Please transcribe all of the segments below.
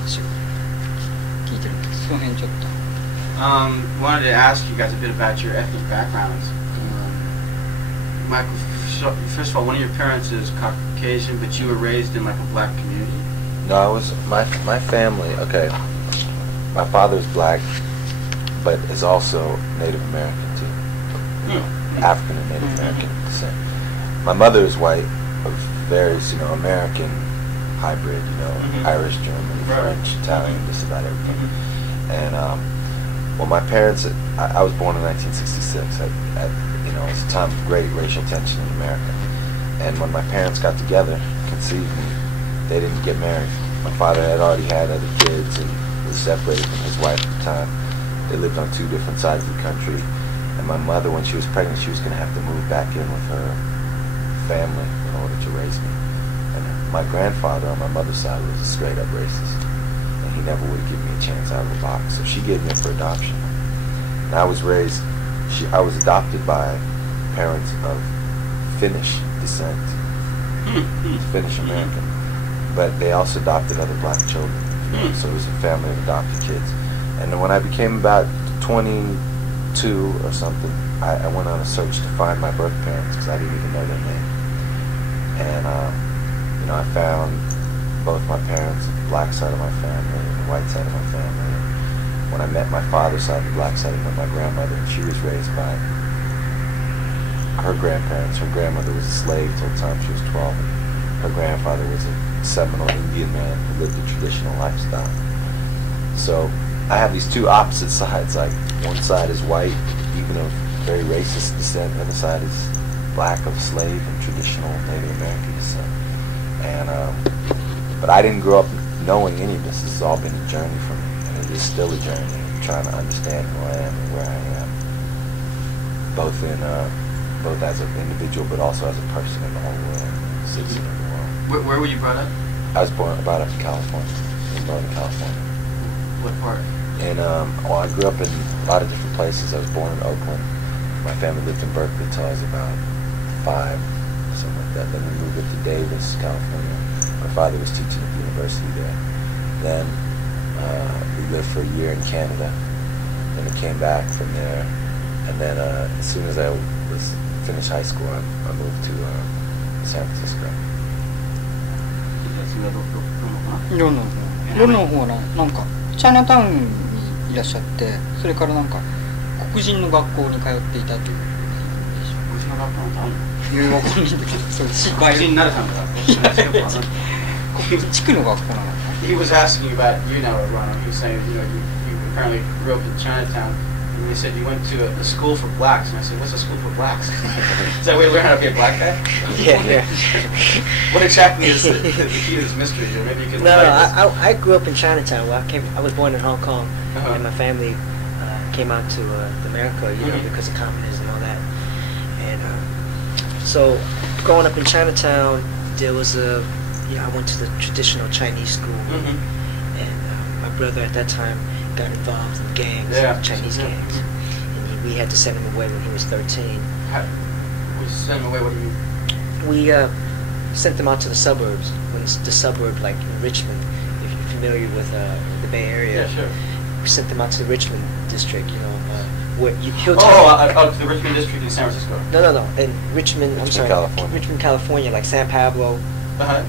話を聞いてるんです。その辺ちょっと。Wanted to ask you guys a bit about your ethnic backgrounds. Michael, first of all, one of your parents is Caucasian, but you were raised in like a black community. No, I was my family. Okay, my father's black, but is also Native American too, African and Native American descent. My mother is white, of various, American hybrid, Irish, German, French, Italian, just about everything. And well, my parents, I was born in 1966. It's a time of great racial tension in America. And when my parents got together, conceived me, they didn't get married. My father had already had other kids and was separated from his wife at the time. They lived on two different sides of the country. And my mother, when she was pregnant, she was going to have to move back in with her family in order to raise me. And my grandfather on my mother's side was a straight-up racist. And he never would have given me a chance out of the box. So she gave me up for adoption. And I was raised, I was adopted by parents of Finnish descent, Finnish American. But they also adopted other black children. So it was a family of adopted kids. And then when I became about 22 or something, I went on a search to find my birth parents because I didn't even know their name. And I found both my parents, the black side of my family and the white side of my family. And when I met my father's side, the black side, I met my grandmother, and she was raised by her grandparents. Her grandmother was a slave till the time she was 12. And her grandfather was a Seminole Indian man who lived a traditional lifestyle. So I have these two opposite sides. Like one side is white, even of very racist descent, the other side is black of slave and traditional Native American descent. And but I didn't grow up knowing any of this. This has all been a journey for me, and it is still a journey. Trying to understand who I am and where I am, both as an individual, but also as a person in the whole world, citizen of the world. Where were you brought up? I was brought up in California, in Northern California. What part? And I grew up in a lot of different places. I was born in Oakland. My family lived in Berkeley until I was about 5, something like that. Then we moved up to Davis, California. My father was teaching at the university there. Then we lived for a year in Canada. Then we came back from there. And then as soon as I was finished high school, I moved to San Francisco. ロノの方はなんかチャイナタウンにいらっしゃって、それからなんか黒人の学校に通っていたという。黒人の学校のタウン？わかんないんだけど、そう黒人になるためだ。地区の学校なの。He was asking about Rono. He was saying, you apparently grew up in Chinatown. And he said you went to a school for blacks. And I said, what's a school for blacks? Is that a way to learn how to be a black guy? Yeah. What exactly is the key to this mystery? Or maybe you can I grew up in Chinatown. Well, I was born in Hong Kong, and my family came out to America, because of communism and all that. And so, growing up in Chinatown, there was I went to the traditional Chinese school, and my brother at that time got involved in gangs, Chinese gangs, and we had to send him away when he was 13. We sent him away? What do you mean? We sent them out to the suburbs. When the suburb, like in Richmond, if you're familiar with the Bay Area, yeah, sure. We sent them out to the Richmond district, where to the Richmond district in San Francisco. No, in Richmond, California. Richmond, California, like San Pablo,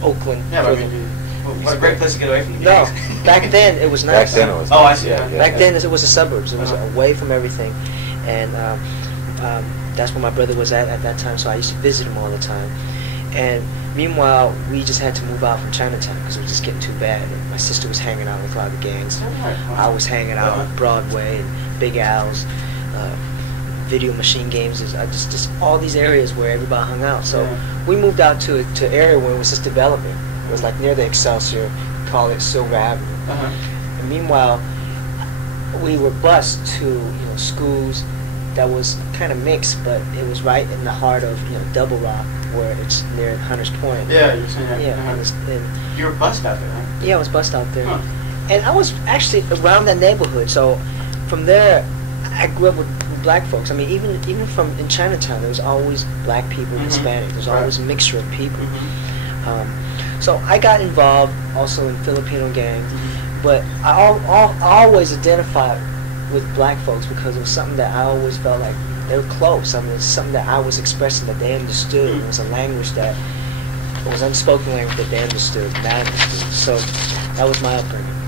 Oakland. Yeah, but what a great place to get away from the gangs. No, back then it was nice. Back then it was. I see. Back then it was the suburbs. It was away from everything, and that's where my brother was at that time. So I used to visit him all the time. And meanwhile, we just had to move out from Chinatown because it was just getting too bad. And my sister was hanging out with a lot of the gangs. I was hanging out on Broadway and Big Al's, video machine games. Just all these areas where everybody hung out. So we moved out to an area where it was just developing. It was like near the Excelsior, call it Silver Avenue. And meanwhile, we were bused to schools that was kind of mixed, but it was right in the heart of Double Rock, where it's near Hunters Point. Yeah, you're saying that. Yeah, and you were bused out there, right? Yeah, I was bused out there, and I was actually around that neighborhood. So from there, I grew up with black folks. I mean, even in Chinatown, there was always black people, Hispanic. There was always a mixture of people. So I got involved also in Filipino gangs, But I always identified with black folks because it was something that I always felt like they were close. I mean, it was something that I was expressing that they understood. It was a language that it was unspoken language that they understood, and I understood. So that was my upbringing.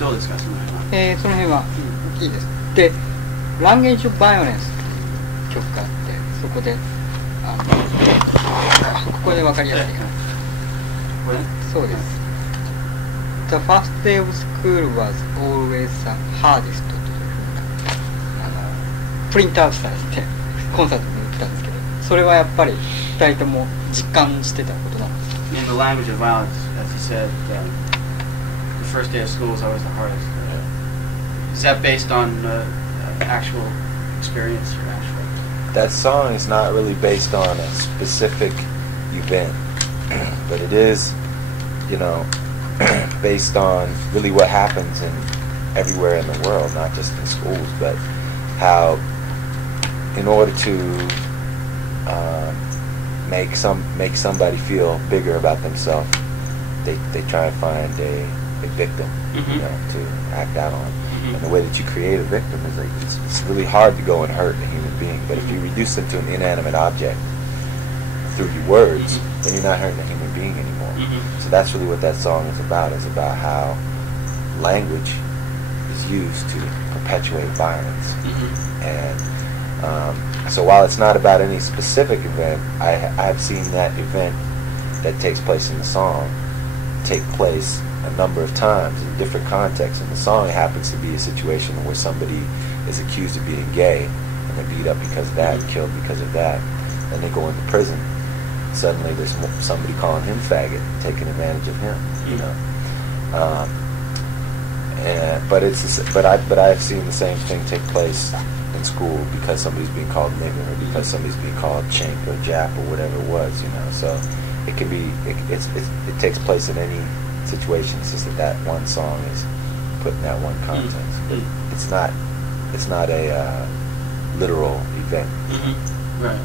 どうですかその辺は。その辺はいいです。で、ランゲージ・オブ・バイオレンスって曲があって、そこでここで分かりやすいかな。これそうです。The first day of school was always the hardest というふうなプリントアウトされてコンサートで言ってたんですけど、それはやっぱり2人とも実感してたことなんです。In the language of violence, as he said, the first day of school was always the hardest. Is that based on actual experience or actual? That song is not really based on a specific event, but it is, you know, based on really what happens in everywhere in the world, not just in schools, but how in order to make somebody feel bigger about themselves, they try to find a victim, you know, to act out on. And the way that you create a victim is like it's really hard to go and hurt a human being, but if you reduce them to an inanimate object through your words, then you're not hurting a human being anymore. So that's really what that song is about. It's about how language is used to perpetuate violence. And so while it's not about any specific event, I've seen that event that takes place in the song take place a number of times in different contexts. In the song, it happens to be a situation where somebody is accused of being gay and they're beat up because of that, killed because of that, and they go into prison. Suddenly there's somebody calling him faggot, taking advantage of him, you know. But I've seen the same thing take place in school because somebody's being called nigger or because somebody's being called chink or jap or whatever it was, you know. So it can be it takes place in any situation. It's just that one song is put in that one context. But it's not a literal event. Right.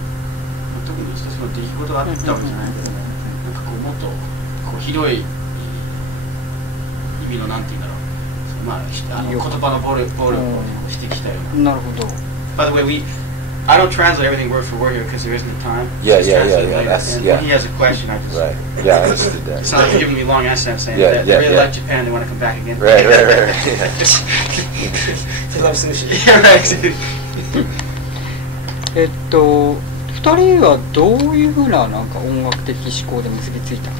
特に一つの出来事があったわけじゃないけど、なんかこうもっとこう広い意味のなんていうんだろう。まあ言葉の暴力をしてきたような。なるほど。By the way, I don't translate everything word for word here because there isn't the time. Yeah. When he has a question, I just. Right. Yeah, I understood that. It's not like giving me long answers. I'm saying that they really like Japan. They want to come back again. Right. They love sushi. Yeah, right. 2人はどういうふうななんか音楽的思考で結びついたの？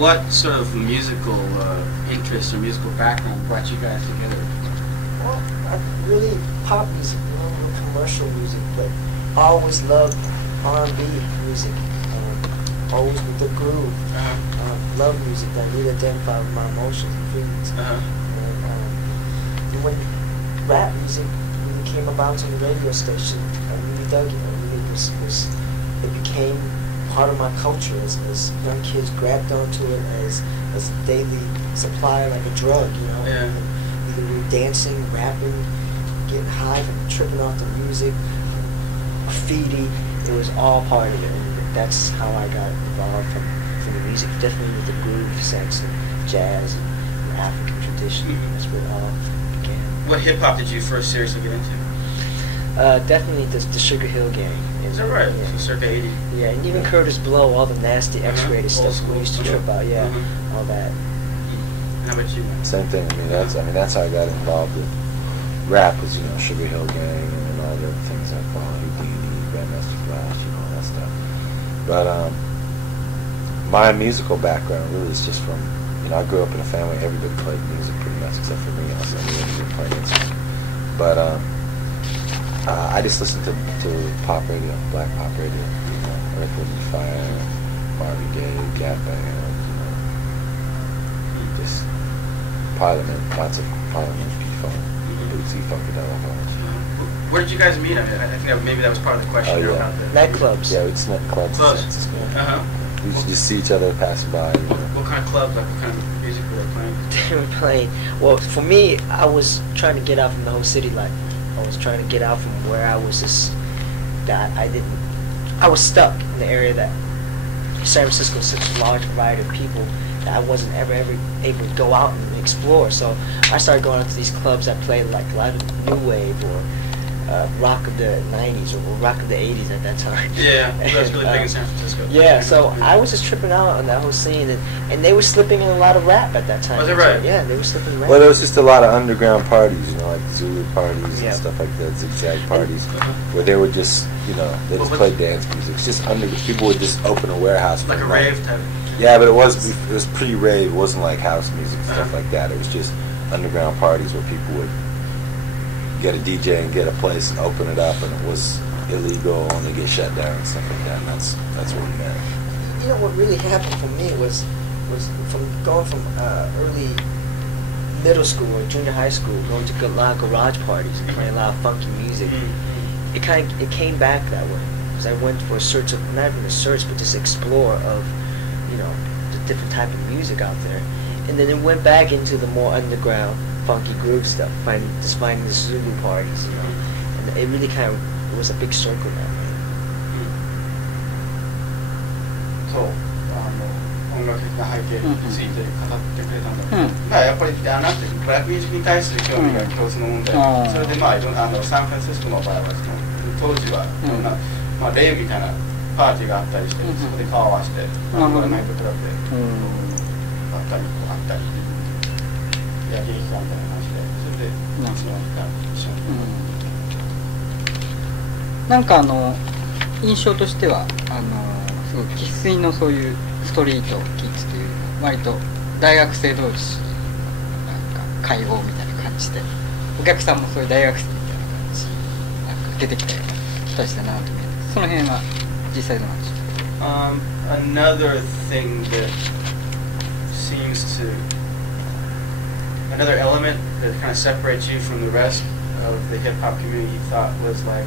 What sort of musical interest or musical background brought you guys together? Well, I really pop music, commercial music, but I always loved R&B music. Always with the groove. Love music that really identified with my emotions and feelings. And when rap music really came about on the radio station, I really dug it. It became part of my culture as young kids grabbed onto it as a daily supply, like a drug, you know. Yeah. And either we were dancing, rapping, getting high from tripping off the music, graffiti. It was all part of it, and that's how I got involved from the music. Definitely with the groove sense and jazz and African tradition. That's where it all began. What hip hop did you first seriously get into? Definitely the Sugar Hill Gang. Is that right? Yeah. So circa 80. Yeah, and even Curtis Blow, all the nasty X-rated stuff we used to trip out. Yeah, all that. How about you? Same thing. I mean that's how I got involved with rap. Was Sugar Hill Gang and all the other things I followed, Houdini, Grandmaster Flash, all that stuff. But my musical background really is just from I grew up in a family everybody played music pretty much except for me. Also, everybody didn't play instruments. But I just listened to pop radio, black pop radio, Earth, Wind and Fire, Marvin Gaye, Gap Band, just Parliament, lots of Parliament, P-Funk, Bootsy, Funkadelic. Where did you guys meet? I think maybe that was part of the question. Yeah. About the Nightclubs. Yeah, we'd sneak clubs. We used to just see each other passing by. What kind of clubs? Like what kind of music were they playing? They were playing. Well, for me, I was trying to get out from the whole city life. I was trying to get out from where I was I was stuck in the area that San Francisco is such a large variety of people, that I wasn't ever able to go out and explore. So I started going out to these clubs that played like a lot of new wave or rock of the 90s or rock of the 80s at that time. Yeah, that was really big in San Francisco. Yeah, so I was just tripping out on that whole scene, and they were slipping in a lot of rap at that time. Was it right? Yeah, they were slipping rap. Well, there was just a lot of underground parties, you know, like Zulu parties Yeah. and stuff like that, zigzag parties, where they would just, you know, they just play dance music. It's just people would just open a warehouse for Like a night. rave type. Yeah, but it was pre-rave. It wasn't like house music and stuff like that. It was just underground parties where people would get a DJ and get a place and open it up, and it was illegal and they get shut down and stuff like that. And that's what we meant. You know what really happened for me was from going from early middle school or junior high school, going to a lot of garage parties and playing a lot of funky music. It came back that way because I went for a search of, not even a search, but just explore of, you know, the different type of music out there, and then it went back into the more underground funky groove stuff, finding the Zulu parties, you know, and it really kind of was a big circle that way. そう音楽的な背景について語ってくれたんだけど、まあやっぱりなんていうのブラックミュージックに対する興味が共通のもんで、それでまあサンフランシスコの場合は当時はいろんなまあレイみたいなパーティーがあったりして、そこで顔を合わせてナイトクラブであったり。いや劇団みたいな話で、それで一緒になんか印象としてはすごい生粋のそういうストリートキッズという割と大学生同士なんか会合みたいな感じで、お客さんもそういう大学生みたいな感じなんか出てきたような人たちだなと見えて、その辺は実際どうなんでしょう。Another thing that seems to another element that kind of separates you from the rest of the hip-hop community, you thought was like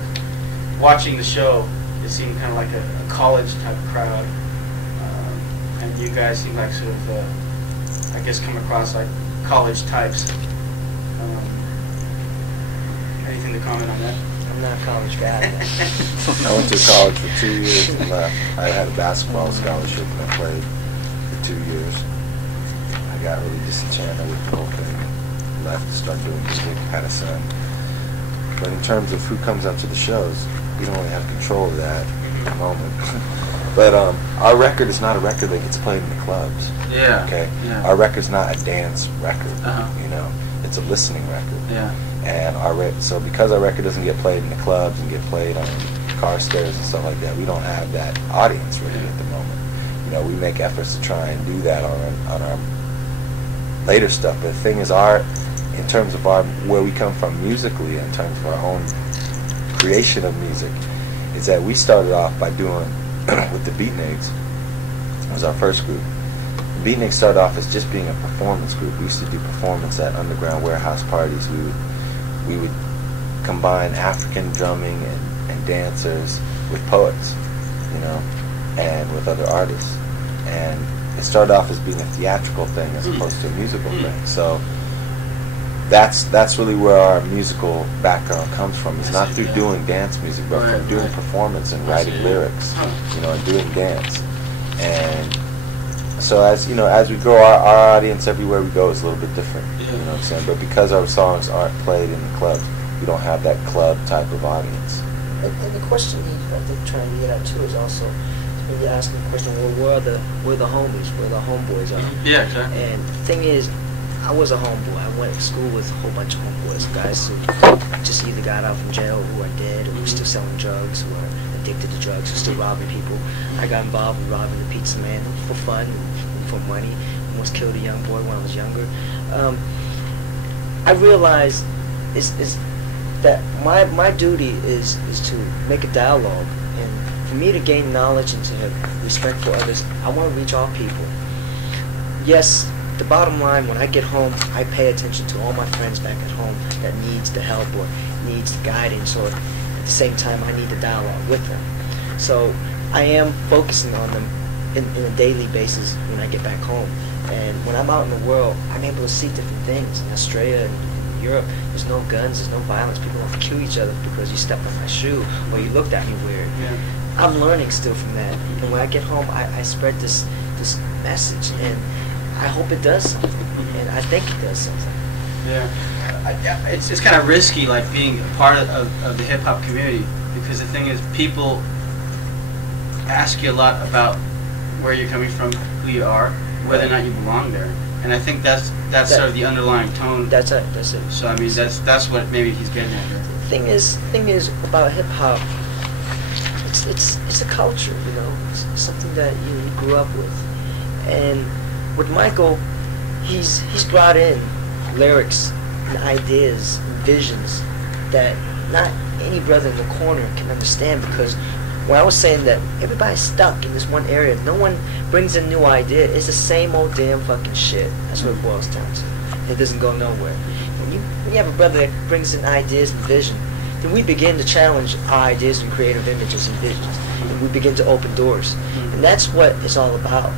watching the show, it seemed kind of like a college type crowd, and you guys seem like sort of I guess come across like college types. Anything to comment on that? I'm not a college guy. I went to college for 2 years and left. I had a basketball scholarship and I played for 2 years. I got really disenchanted with the whole thing. Left to start doing music, had a son. But in terms of who comes up to the shows, we don't really have control of that at the moment. But our record is not a record that gets played in the clubs. Yeah. Okay. Yeah. Our record's not a dance record. You know, it's a listening record. Yeah. And so because our record doesn't get played in the clubs and get played on car stairs and stuff like that, we don't have that audience really at the moment. You know, we make efforts to try and do that on our later stuff. But the thing is, in terms of where we come from musically, in terms of our own creation of music, is that we started off by doing with the Beatniks. It was our first group. The Beatniks started off as just being a performance group. We used to do performance at underground warehouse parties. We would combine African drumming and dancers with poets, you know, and with other artists. And it started off as being a theatrical thing as opposed to a musical thing. So that's really where our musical background comes from. It's not through doing dance music, but from doing performance and writing lyrics, you know, and doing dance. And so as we grow, our audience everywhere we go is a little bit different. You know what I'm saying? But because our songs aren't played in the clubs, we don't have that club type of audience. And the question I think trying to get at too is also maybe asking the question, well, where the homies, where the homeboys are. Yeah, exactly. And the thing is, I was a homeboy. I went to school with a whole bunch of homeboys, guys who just either got out from jail, who are dead, or who are still selling drugs, who are addicted to drugs, who are still robbing people. I got involved with robbing the pizza man for fun, for money. Almost killed a young boy when I was younger. I realized is that my duty is to make a dialogue, and for me to gain knowledge and to have respect for others, I want to reach all people. Yes, the bottom line, when I get home, I pay attention to all my friends back at home that needs the help or needs the guidance, or at the same time I need the dialogue with them. So I am focusing on them in a daily basis when I get back home. And when I'm out in the world, I'm able to see different things. In Australia and Europe, there's no guns, there's no violence. People don't kill each other because you stepped on my shoe or you looked at me weird. Yeah. I'm learning still from that. And when I get home, I spread this message. And I hope it does something, and I think it does something. Yeah, it's kind of risky, like being a part of the hip hop community, because the thing is, people ask you a lot about where you're coming from, who you are, whether or not you belong there, and I think that's sort of the underlying tone. That's it. So I mean, that's what maybe he's getting at here. Thing is about hip hop. It's a culture, you know. It's something that you grew up with, and with Michael, he's brought in lyrics and ideas and visions that not any brother in the corner can understand, because when I was saying that everybody's stuck in this one area, no one brings a new idea. It's the same old damn fucking shit. That's what it boils down to. It doesn't go nowhere. When you have a brother that brings in ideas and vision, then we begin to challenge our ideas and creative images and visions, and we begin to open doors. And that's what it's all about.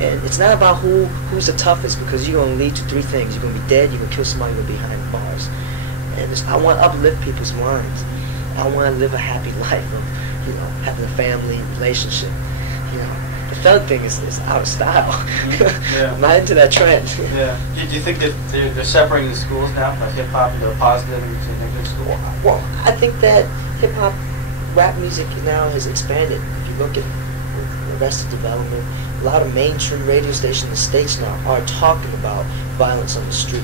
And it's not about who's the toughest, because you're going to lead to three things. You're going to be dead, you're going to kill somebody, you're going to be behind bars. And I want to uplift people's minds. I want to live a happy life of, you know, having a family, relationship. You know, the third thing is out of style. Yeah. I'm not into that trend. Yeah. Do you think that they're separating the schools now, like hip hop into a positive and into a negative school? Well, I think that hip hop, rap music now has expanded. If you look at Arrested Development, a lot of mainstream radio stations in the States now are talking about violence on the street,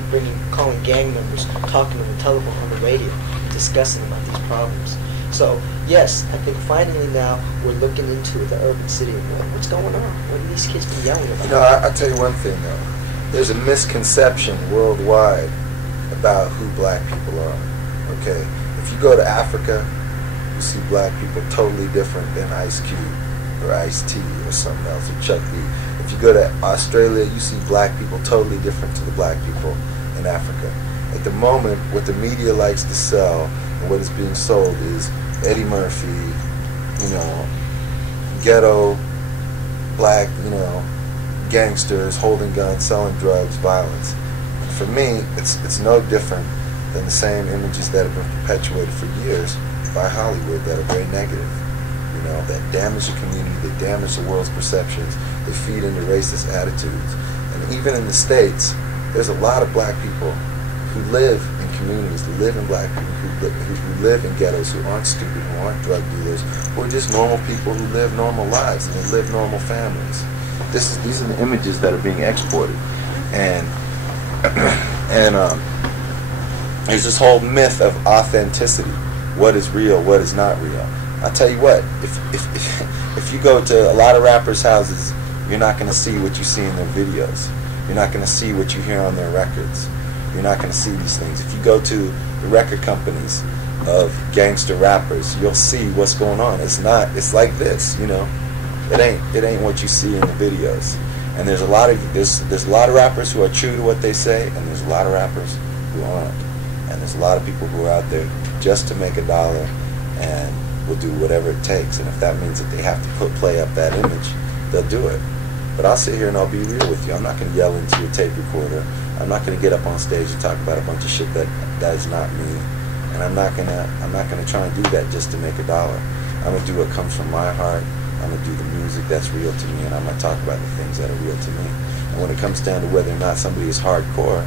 calling gang members, talking on the telephone, on the radio, discussing about these problems. So, yes, I think finally now we're looking into the urban city and what's going on? What do these kids been yelling about? You know, I'll tell you one thing, though. There's a misconception worldwide about who black people are, okay? If you go to Africa, you see black people totally different than Ice Cube or Ice-T or something else, or Chuck D. If you go to Australia, you see black people totally different to the black people in Africa. At the moment, what the media likes to sell and what is being sold is Eddie Murphy, you know, ghetto, black, you know, gangsters, holding guns, selling drugs, violence. For me, it's no different than the same images that have been perpetuated for years by Hollywood that are very negative. You know, that damage the community, that damage the world's perceptions, they feed into racist attitudes. And even in the States, there's a lot of black people who live in communities, who live in black people, who live in ghettos, who aren't stupid, who aren't drug dealers, who are just normal people who live normal lives and they live normal families. These are the images that are being exported. And there's this whole myth of authenticity. What is real, what is not real. I'll tell you what, if you go to a lot of rappers' houses, you're not going to see what you see in their videos. You're not going to see what you hear on their records. You're not going to see these things. If you go to the record companies of gangster rappers, you'll see what's going on. It's like this, you know. It ain't what you see in the videos. And there's a lot of rappers who are true to what they say, and there's a lot of rappers who aren't. And there's a lot of people who are out there just to make $1 and will do whatever it takes. And if that means that they have to play up that image, they'll do it. But I'll sit here and I'll be real with you. I'm not going to yell into your tape recorder. I'm not going to get up on stage and talk about a bunch of shit that is not me. And I'm not gonna try and do that just to make $1. I'm gonna do what comes from my heart. I'm gonna do the music that's real to me, and I'm gonna talk about the things that are real to me. And when it comes down to whether or not somebody is hardcore,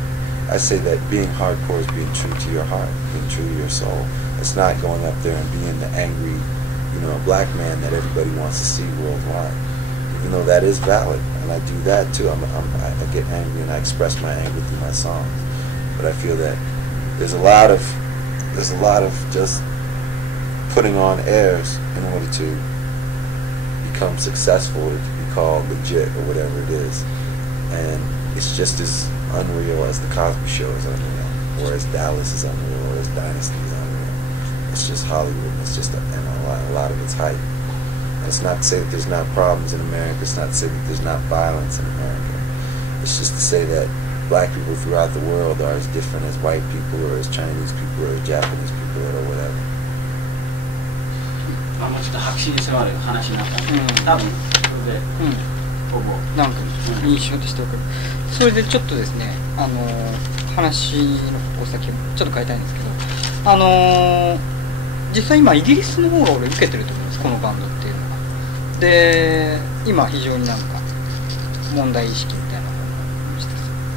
I say that being hardcore is being true to your heart, being true to your soul. It's not going up there and being the angry, you know, black man that everybody wants to see worldwide. Even though that is valid, and I do that too. I get angry and I express my anger through my songs. But I feel that there's a lot of just putting on airs in order to become successful, or to be called legit or whatever it is. And it's just as unreal as the Cosby Show is unreal, or as Dallas is unreal, or as Dynasty is unreal. It's just Hollywood. It's just a lot of it's hype. And it's not to say that there's not problems in America. It's not to say that there's not violence in America. It's just to say that black people throughout the world are as different as white people, or as Chinese people, or as Japanese people, or whatever. まあちょっと白紙に迫る話になったんで、多分それで、ほぼなんか印象としておく。それでちょっとですね、話の方向先をちょっと変えたいんですけど、実際今イギリスの方が俺受けてると思います、このバンドっていうのが。で、今非常になんか問題意識みたいなの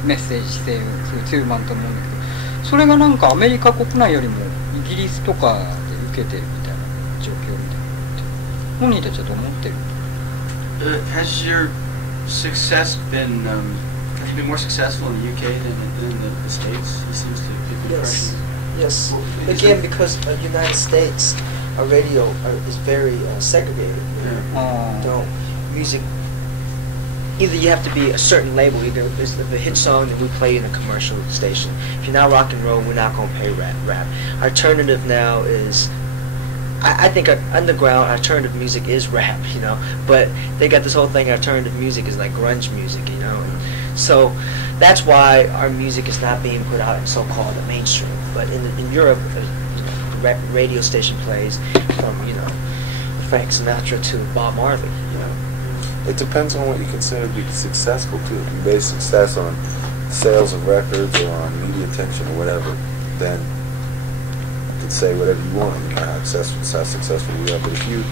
メッセージ性をすごい強いバンドと思うんだけど、それがなんかアメリカ国内よりもイギリスとかで受けてるみたいな状況みたいなって本人たちはどう思ってる？Has your success been? Have you been more successful in the UK than in the States? He seems to give the impression. Yes. Well, Again, because United States, our radio is very segregated. Don't music. Either you have to be a certain label. Either it's the hit song that we play in a commercial station. If you're not rock and roll, we're not going to pay rap. Alternative now is, I think underground alternative music is rap, you know. But they got this whole thing. Alternative music is like grunge music, you know. So that's why our music is not being put out in so-called the mainstream. But in Europe, the radio station plays from Frank Sinatra to Bob Marley, you know. It depends on what you consider to be successful too. If you base success on sales of records or on media attention or whatever, then you can say whatever you want. You know, how successful we are. But if you,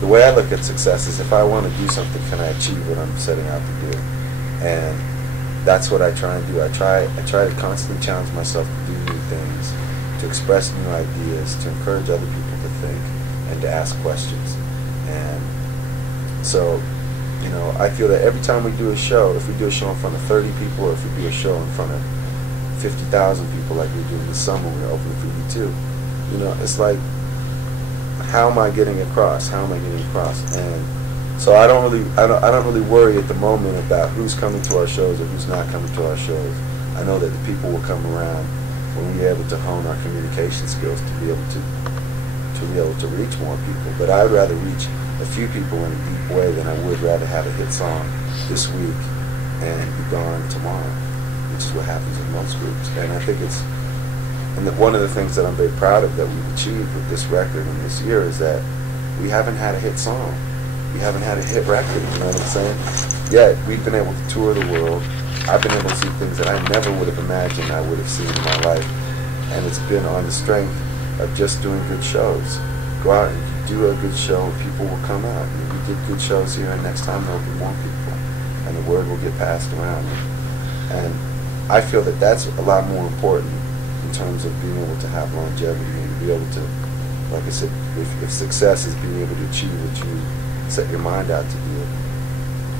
the way I look at success is if I want to do something, can I achieve what I'm setting out to do? And that's what I try and do. I try to constantly challenge myself to do new things, to express new ideas, to encourage other people to think, and to ask questions. And so, you know, I feel that every time we do a show, if we do a show in front of 30 people, or if we do a show in front of 50,000 people like we do in the summer when we're opening for U2, you know, it's like, how am I getting across? How am I getting across? And so I don't really worry at the moment about who's coming to our shows or who's not coming to our shows. I know that the people will come around when we're able to hone our communication skills to be able to reach more people. But I'd rather reach a few people in a deep way than I would rather have a hit song this week and be gone tomorrow, which is what happens in most groups. And I think one of the things that I'm very proud of that we've achieved with this record and this year is that we haven't had a hit song. We haven't had a hit record, you know what I'm saying? Yet we've been able to tour the world. I've been able to see things that I never would have imagined I would have seen in my life. And it's been on the strength of just doing good shows. Go out and do a good show and people will come out. And we did good shows here and next time there'll be more people. And the word will get passed around. And I feel that that's a lot more important in terms of being able to have longevity and be able to, like I said, if success is being able to achieve what you set your mind out to do,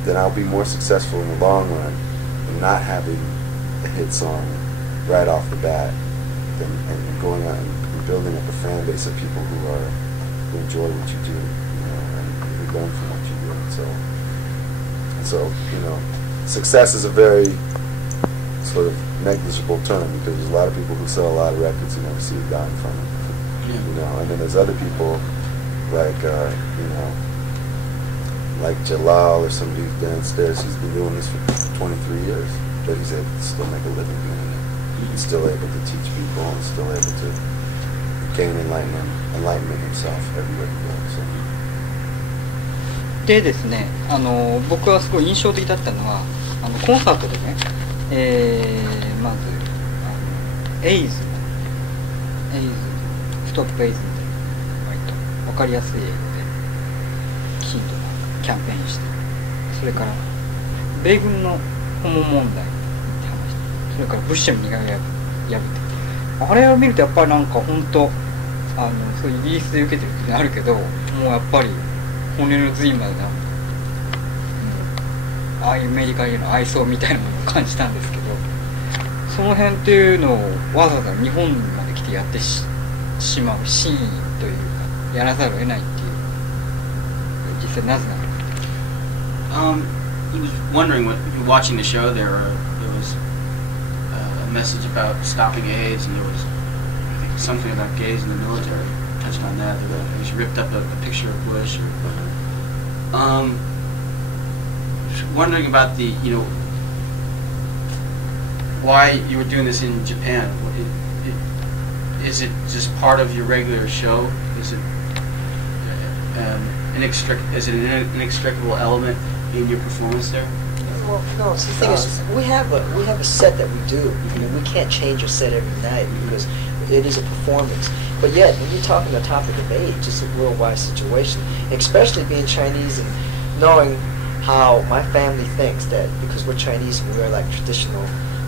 then I'll be more successful in the long run than not having a hit song right off the bat and going out and building up a fan base of people who enjoy what you do, you know, and who learn from what you do. And so, you know, success is a very sort of negligible term because there's a lot of people who sell a lot of records and never see a dime from it. You know, and then there's other people like you know, like Jalal or somebody who's downstairs. He's been doing this for 23 years, but he's able to still make a living doing it. He's still able to teach people and still able to gain enlightenment himself everywhere he goes. So. でですね、僕はすごい印象的だったのはコンサートでね、まずエイズストップエイズみたいな割と分かりやすい英語できちんとキャンペーンして、それから米軍の訪問問題って話、それからブッシュの似顔絵破って、あれを見るとやっぱりなんか本当そういうイギリスで受けてるってあるけど、もうやっぱり骨の髄までな、ああいうアメリカへの愛想みたいなものを感じたんですけど、その辺っていうのをわざわざ日本まで来てやってしまう真意というか、やらざるを得ないっていう、実際なぜなのか。He was wondering what you're watching the show. There was a message about stopping AIDS, and there was, I think, something about gays in the military. Touched on that. He ripped up a picture of Bush. Wondering about the, you know, why you were doing this in Japan. Is it just part of your regular show? Is it an inextricable element in your performance there? Well, no. The thing is, we have a set that we do. You know, we can't change a set every night because it is a performance. But yet, when you're talking the topic of age, it's a worldwide situation, especially being Chinese and knowing how my family thinks that because we're Chinese and we're like traditional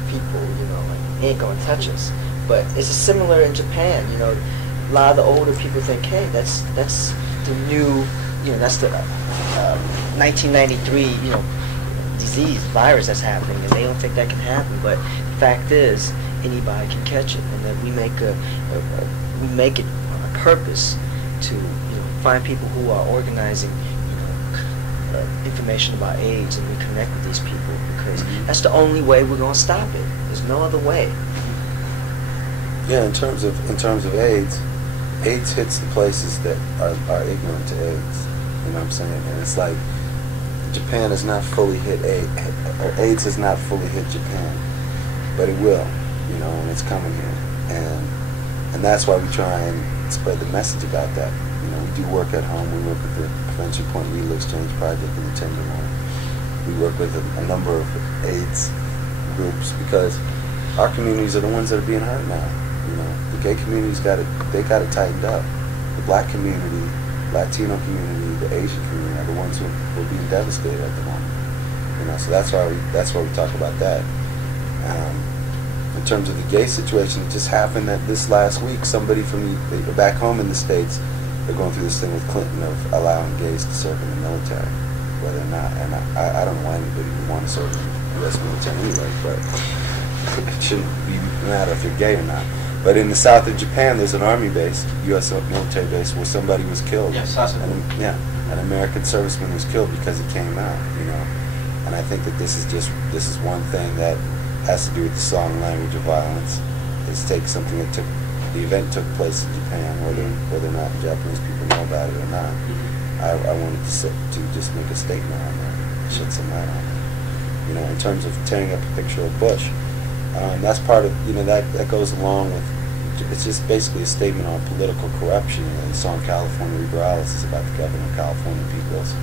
people, you know, like, ain't gonna touch us. But it's similar in Japan, you know. A lot of the older people think, hey, that's the new, you know, that's the 1993, you know, disease, virus that's happening, and they don't think that can happen. But the fact is, anybody can catch it, and that we make it a purpose to, you know, find people who are organizing, you know, information about AIDS, and we connect with these people, because that's the only way we're gonna stop it. There's no other way. Yeah, in terms of AIDS hits the places that are ignorant to AIDS. You know what I'm saying? And it's like Japan has not fully hit AIDS has not fully hit Japan, but it will. You know, and it's coming here, and that's why we try and spread the message about that. You know, we do work at home. We work with the Prevention Point Needle Exchange Project in the Tenderloin. We work with a number of AIDS groups because our communities are the ones that are being hurt now. You know, the gay community's got it tightened up. The black community, Latino community, the Asian community are the ones who are being devastated at the moment. You know, so that's why we talk about that. In terms of the gay situation, it just happened that this last week, somebody from back home in the States, they're going through this thing with Clinton of allowing gays to serve in the military, whether or not, and I don't know why anybody would want to serve in the U.S. military anyway, but it shouldn't matter if you're gay or not. But in the south of Japan, there's an army base, U.S. military base, where somebody was killed. Yes, an American serviceman was killed because he came out. You know, and I think that this is one thing that has to do with the song language of violence. It's something that the event took place in Japan, whether or not Japanese people know about it or not. I wanted to just make a statement on that, shed some light on it. You know, in terms of tearing up a picture of Bush. That's part of, you know, that goes along with, it's just basically a statement on political corruption. And the song California Liberales is about the governor of California, Pete Wilson.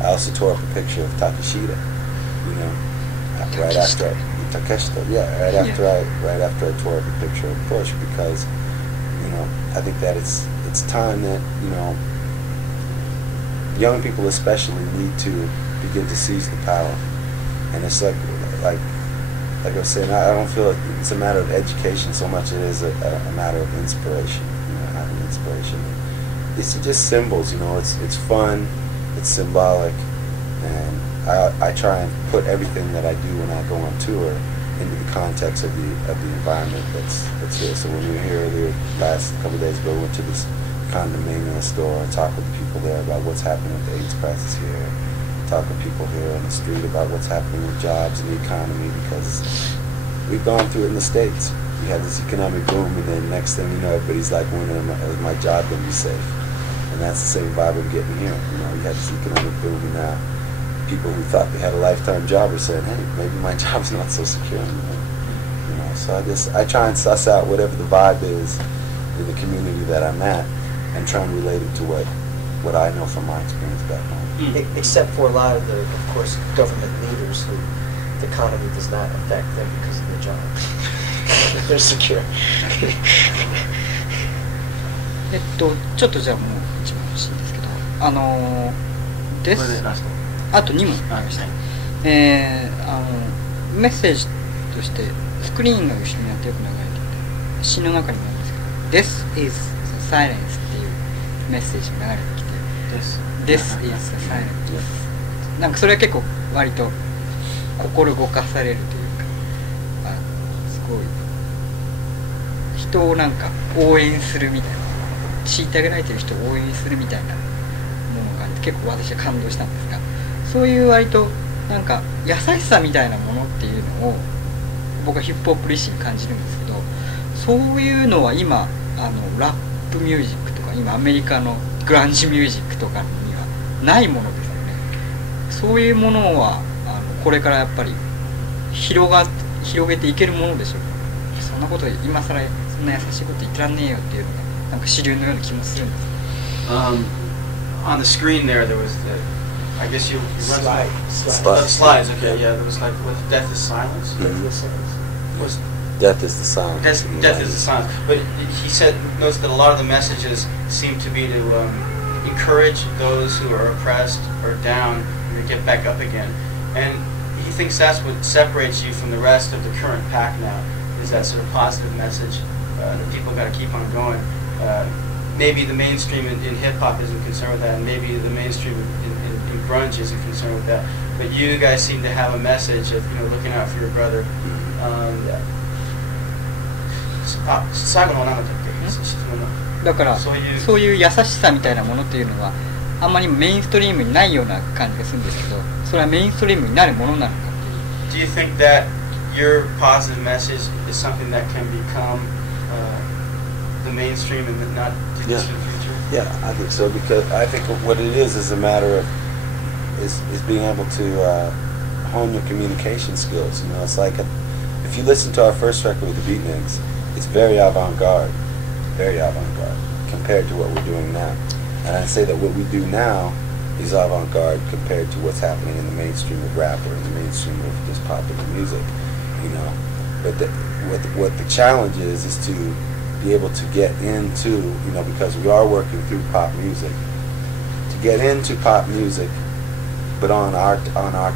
I also tore up a picture of Takeshita, you know, right after I tore up a picture of Bush, because, you know, I think that it's time that, you know, young people especially need to begin to seize the power. And it's like I was saying, I don't feel it's a matter of education so much as it is a matter of inspiration. You know, having inspiration. It's just symbols. You know, it's fun, it's symbolic, and I try and put everything that I do when I go on tour into the context of the environment that's here. So when we were here earlier, last couple of days ago, we went to this condominium store and talked with the people there about what's happening with the AIDS crisis here. Talk with people here on the street about what's happening with jobs and the economy, because we've gone through it in the States. We had this economic boom, and then next thing you know, everybody's like wondering, is my job going to be safe? And that's the same vibe I'm getting here. You know, we had this economic boom, and now people who thought they had a lifetime job are saying, hey, maybe my job's not so secure anymore. You know, so I try and suss out whatever the vibe is in the community that I'm at, and try and relate it to what I know from my experience back home. Except for a lot of the, of course, government leaders who the economy does not affect them because of their job. They're secure. ちょっとじゃあもう一問欲しいんですけど、あと2問ありました。メッセージとしてスクリーンが後ろにやってよく流れてて、詩の中にもあるんですけど、This is the silence っていうメッセージが流れてきて、This is the silence。なんかそれは結構割と心動かされるというか、すごい人をなんか応援するみたいな、虐げられてる人を応援するみたいなものがあって、結構私は感動したんですが、そういう割となんか優しさみたいなものっていうのを僕はヒップホップリシーに感じるんですけど、そういうのは今ラップミュージックとか今アメリカのグランジミュージックとかにはないものですよね。そういうものはこれからやっぱり広げていけるものでしょうか。そんなこと今更そんな優しいこと言ってらんねえよっていうのがなんか主流のような気もするんです。On the screen there was the, I guess you read slides. Okay, yeah, there was like, death is silence. Death is the silence. Death is the silence. But he notes that a lot of the messages seem to be to encourage those who are oppressed or down, and get back up again. And he thinks that's what separates you from the rest of the current pack now, is that sort of positive message that people got to keep on going. Maybe the mainstream in hip-hop isn't concerned with that, and maybe the mainstream in grunge isn't concerned with that. But you guys seem to have a message of, looking out for your brother. 最後の何だったっけ、質問の。だからそういう優しさみたいなものっていうのはあんまりメインストリームにないような感じがするんですけど、それはメインストリームになるものなのかっていう。 Do you think that your positive message is something that can become the mainstream and not the future? Yeah, I think so, because I think what it is a matter of is being able to hone your communication skills. It's like if you listen to our first record with the Beatniks, it's very avant-garde compared to what we're doing now. And I say that what we do now is avant-garde compared to what's happening in the mainstream of rap or in the mainstream of just popular music, But what the challenge is to be able to get into, because we are working through pop music, to get into pop music, but on our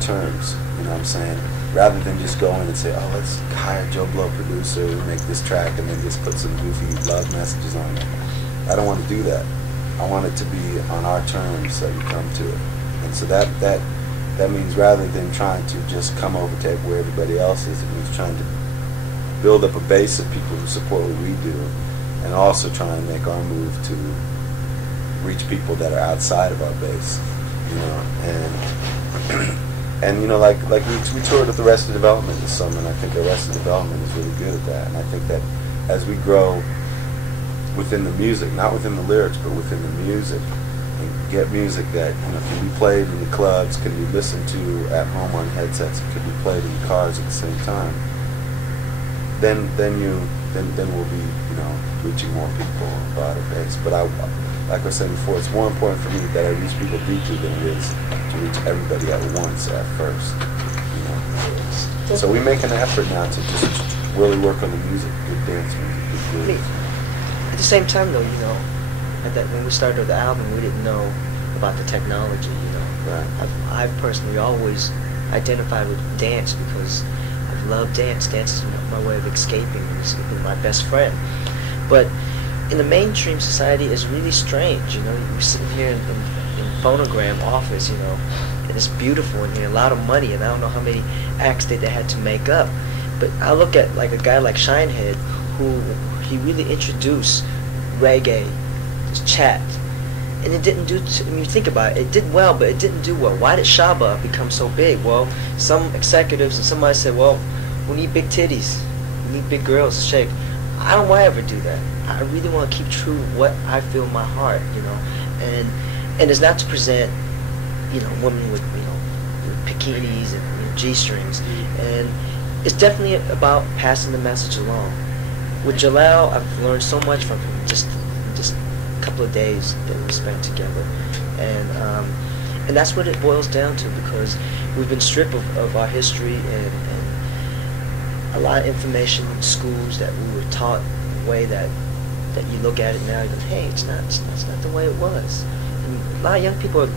terms, you know what I'm saying? Rather than just go in and say, oh, let's hire Joe Blow producer and make this track and then just put some goofy love messages on it. I don't want to do that. I want it to be on our terms that we come to it. And so that means rather than trying to just come overtake where everybody else is, it means trying to build up a base of people who support what we do, and also try and make our move to reach people that are outside of our base, and like we toured with Arrested Development this summer, and I think Arrested Development is really good at that. And I think that as we grow within the music, not within the lyrics, but within the music, and get music that can be played in the clubs, can be listened to at home on headsets, it could be played in cars at the same time, then we'll be reaching more people on a broader base. But like I was saying before, it's more important for me that I reach people deeply than it is to reach everybody at once at first. So we make an effort now to just really work on the music, good dance music, good lyrics. At the same time, though, when we started the album, we didn't know about the technology. Right. I've personally always identified with dance because I've loved dance. Dance is my way of escaping. It's been my best friend. But in the mainstream society, it's really strange. You're sitting here in phonogram office, and it's beautiful in here, a lot of money, and I don't know how many acts they had to make up. But I look at like a guy like Shinehead, who he really introduced reggae, chat, and it didn't do. When you think about it, it did well, but it didn't do well. Why did Shaba become so big? Well, some executives and somebody said, well, we need big titties, we need big girls to shake. I don't want to ever do that. I really want to keep true what I feel in my heart, and it's not to present, women with bikinis and G-strings, and it's definitely about passing the message along. With Jalal, I've learned so much from him, just a couple of days that we spent together, and that's what it boils down to, because we've been stripped of our history and a lot of information in schools that we were taught in a way that you look at it now and go, hey, it's not the way it was. And a lot of young people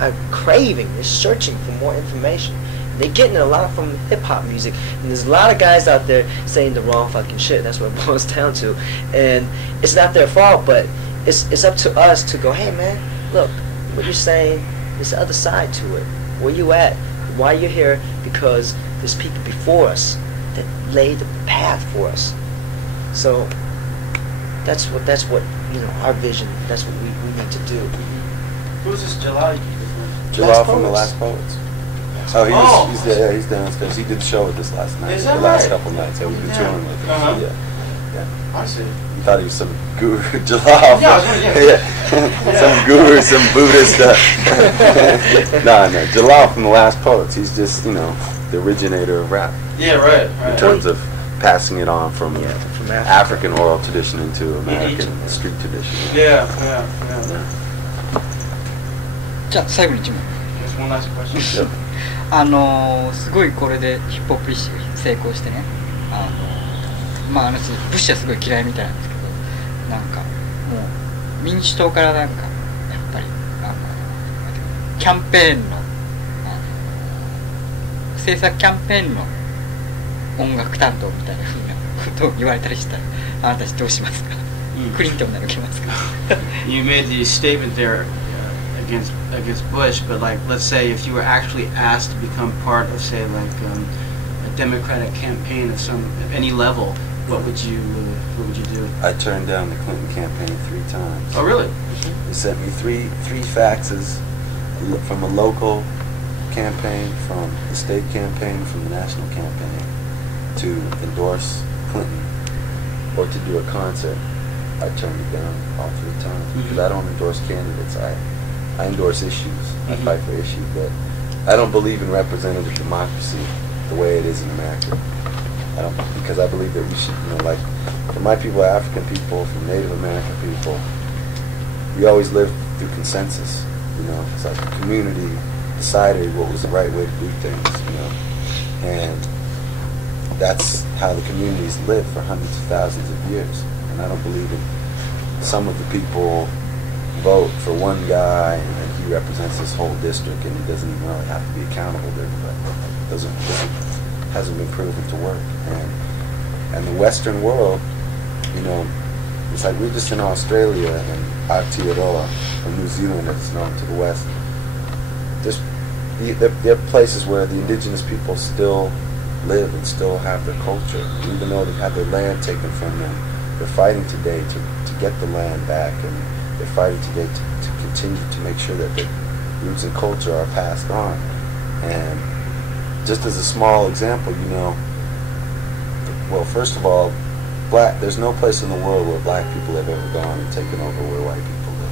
are craving, they're searching for more information. They're getting a lot from hip-hop music, and there's a lot of guys out there saying the wrong fucking shit. That's what it boils down to. And it's not their fault, but it's up to us to go, hey man, look, what you're saying, there's the other side to it. Where you at? Why you're here? Because there's people before us that laid the path for us. So that's what our vision, that's what we need to do. Who's this Jalal? Jalal from The Last Poets. Oh, he's downstairs. He did the show with us last night. Is that the last right? couple nights. We've been touring with him. Yeah. I see. You thought he was some guru, Jalal. Yeah. Some guru, some Buddhist stuff. No. Jalal from The Last Poets. He's just, the originator of rap. Yeah, right. In terms of passing it on from African oral tradition into American street tradition. Yeah. じゃあ最後に1問。 Just one last question. すごいこれでヒップホップ意識が成功してね、ブッシュはすごい嫌いみたいなんですけど、なんかもう民主党からなんかやっぱりキャンペーンの政策キャンペーンの音楽担当みたいな風なことを言われたりしたらあなたたちどうしますか？クリントンなら受けますか？ You made the statement there against Bush, but like, let's say if you were actually asked to become part of, say, like a Democratic campaign of any level, what would you do? I turned down the Clinton campaign 3 times. Oh, really? They sent me three faxes from a local campaign, from the state campaign, from the national campaign, to endorse Clinton or to do a concert. I turned it down all 3 times because I don't endorse candidates. I endorse issues. I fight for issues, but I don't believe in representative democracy the way it is in America. I don't, because I believe that we should, like, for my people, African people, for Native American people, we always live through consensus. It's like the community decided what was the right way to do things. And that's how the communities live for hundreds of thousands of years. And I don't believe in some of the people vote for one guy and then he represents this whole district and he doesn't even really have to be accountable to everybody. Hasn't been proven to work. And the Western world, it's like we're just in Australia and Aotearoa, or New Zealand as known to the West. There are places where the indigenous people still live and still have their culture. Even though they've had their land taken from them, they're fighting today to get the land back, and they're fighting today to continue to make sure that their roots and culture are passed on. And just as a small example, well, first of all, there's no place in the world where black people have ever gone and taken over where white people live.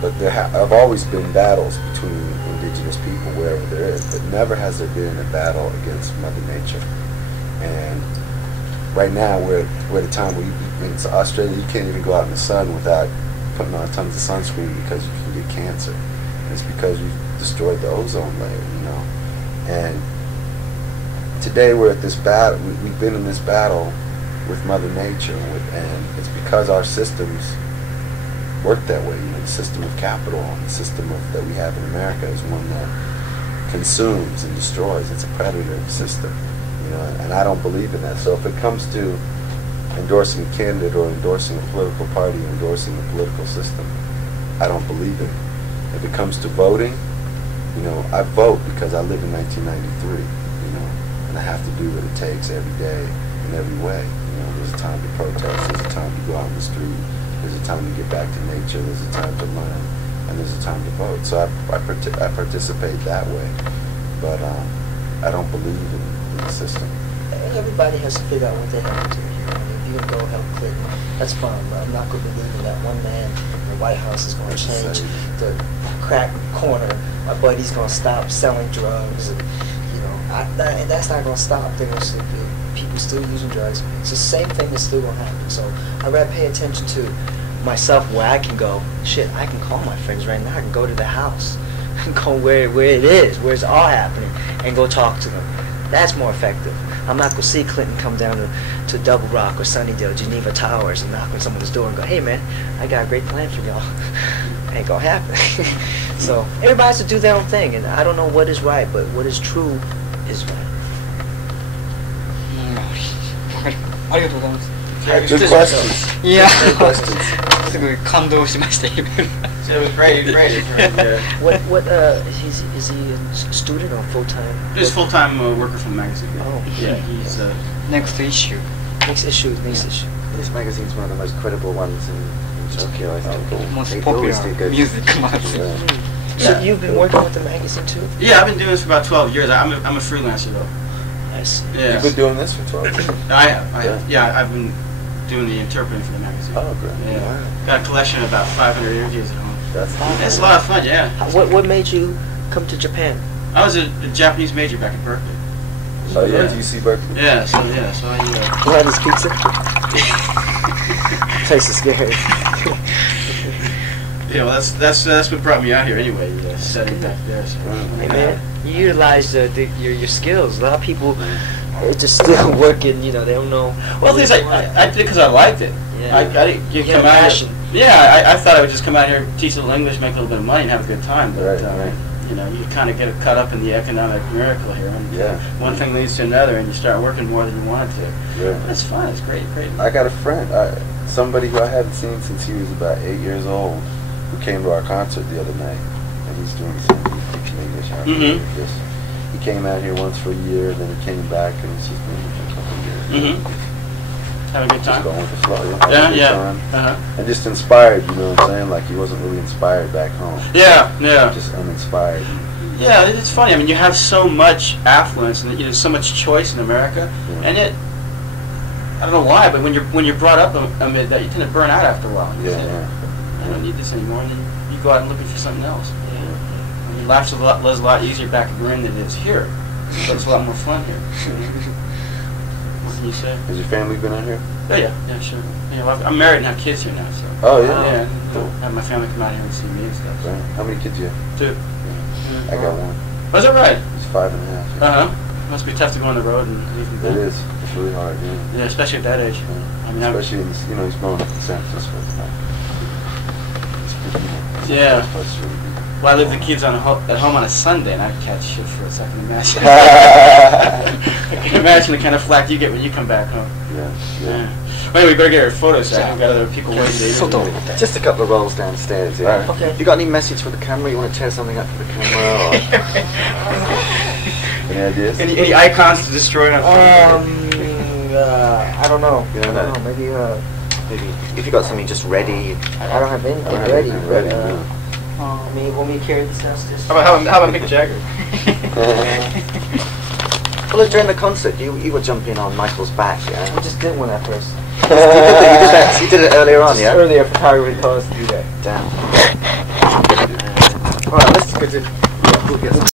But there have always been battles between indigenous people wherever there is, but never has there been a battle against Mother Nature. And right now we're at a time where in Australia you can't even go out in the sun without putting on tons of sunscreen because you can get cancer. And it's because we've destroyed the ozone layer, And today we're at this battle. We've been in this battle with Mother Nature, and it's because our systems work that way. The system of capital, the system that we have in America is one that consumes and destroys. It's a predator system, and I don't believe in that. So if it comes to endorsing a candidate or endorsing a political party, endorsing the political system, I don't believe in it. If it comes to voting, I vote because I live in 1993, and I have to do what it takes every day in every way. There's a time to protest, there's a time to go out in the street, there's a time to get back to nature, there's a time to learn, and there's a time to vote. So I participate that way, but I don't believe in the system. Everybody has to figure out what they have to do here. If you can go help Clinton, that's fine, but I'm not going to believe in that one man in the White House is going to change the crack corner. My buddy's going to stop selling drugs, and and that's not going to stop. They're going to still be people still using drugs. It's the same thing that's still going to happen. So I'd rather pay attention to myself where I can go. Shit, I can call my friends right now. I can go to the house, go where it is, where it's all happening, and go talk to them. That's more effective. I'm not going to see Clinton come down to Double Rock or Sunnydale, Geneva Towers, and knock on someone's door and go, hey man, I got a great plan for y'all. Ain't going to happen. So everybody has to do their own thing, and I don't know what is right, but what is true is right. ありがとうございます。Good questions. いや、 Good questions. すごい感動しました。今 So it was great. What is he a student or full time? He's a full-time worker for the magazine. Oh, Yeah, he's Next issue. Next issue. This magazine is one of the most credible ones in Tokyo, I think. Most They always popular do good. music magazine. So Yeah. you've been working with the magazine too? Yeah, I've been doing this for about 12 years. I'm a freelancer though. I see. Yeah. You've been doing this for 12 years? I have. Yeah, I've been doing the interpreting for the magazine. Oh, great. Yeah. Got a collection of about 500 interviews at home. That's It's a lot of fun, yeah. What made you come to Japan? I was a Japanese major back at Berkeley. Oh, yeah, Yeah. UC Berkeley? Yeah, so I What is pizza? Place is scary. yeah, well that's what brought me out here anyway. Studying back there. So. Hey man, you utilize your skills. A lot of people are just still working. They don't know. Well, things I did because I liked it. Yeah. I didn't You come had a out passion. here. Yeah, I thought I would just come out here, teach a little English, make a little bit of money, and have a good time. But Right. you know, you kind of get caught up in the economic miracle here, and one thing leads to another, and you start working more than you wanted to. Yeah. But it's fun. It's great. I got a friend, somebody who I haven't seen since he was about 8 years old, who came to our concert the other night, and he's doing the same thing, teaching English out here. He came out here once for a year, then he came back, and he's just been here for a couple of years. Have a good time. Just going with the flow. And just inspired, you know what I'm saying? Like he wasn't really inspired back home. Just uninspired. Yeah, it's funny. I mean, you have so much affluence and so much choice in America, and yet I don't know why, but when you're brought up amid that, you tend to burn out after a while. You say, I don't need this anymore, and then you go out and looking for something else. I mean, life's a lot easier back in Marin than it is here, but it's a lot more fun here. What can you say? Has your family been out here? Oh yeah, sure. Yeah, well, I'm married and have kids here now, so. Oh yeah. Yeah. Cool. I have my family come out here and see me and stuff. Right. How many kids do you have? 2. I got 1. Was that right? He's 5.5. Must be tough to go on the road and leave them It is. It's really hard. Yeah, especially at that age. I mean, especially in, he's growing up in San Francisco. Well, I leave the kids at home on a Sunday, and I catch shit for a second. Imagine. I can imagine the kind of flack you get when you come back home. Yeah. Well, anyway, we better get our photos out. We've got other people waiting. Just a couple of rolls downstairs. Yeah. Right. Okay. You got any message for the camera? You want to tear something up for the camera? Or? Any ideas? Any icons to destroy? I don't know. I don't know. Maybe if you got something just ready. I don't have anything ready. Want me to carry this out? How about Mick Jagger? Well, look, during the concert, you were jumping on Michael's back, yeah? I just did one at first. You did it earlier on, yeah? Earlier, photography told us to do that. Damn. Alright, let's go to...